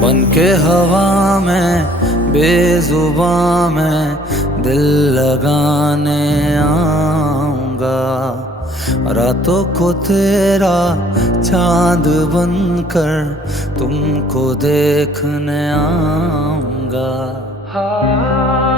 बन के हवा में बेजुबां में दिल लगाने आऊंगा। रातों को तेरा चांद बनकर तुमको देखने आऊंगा।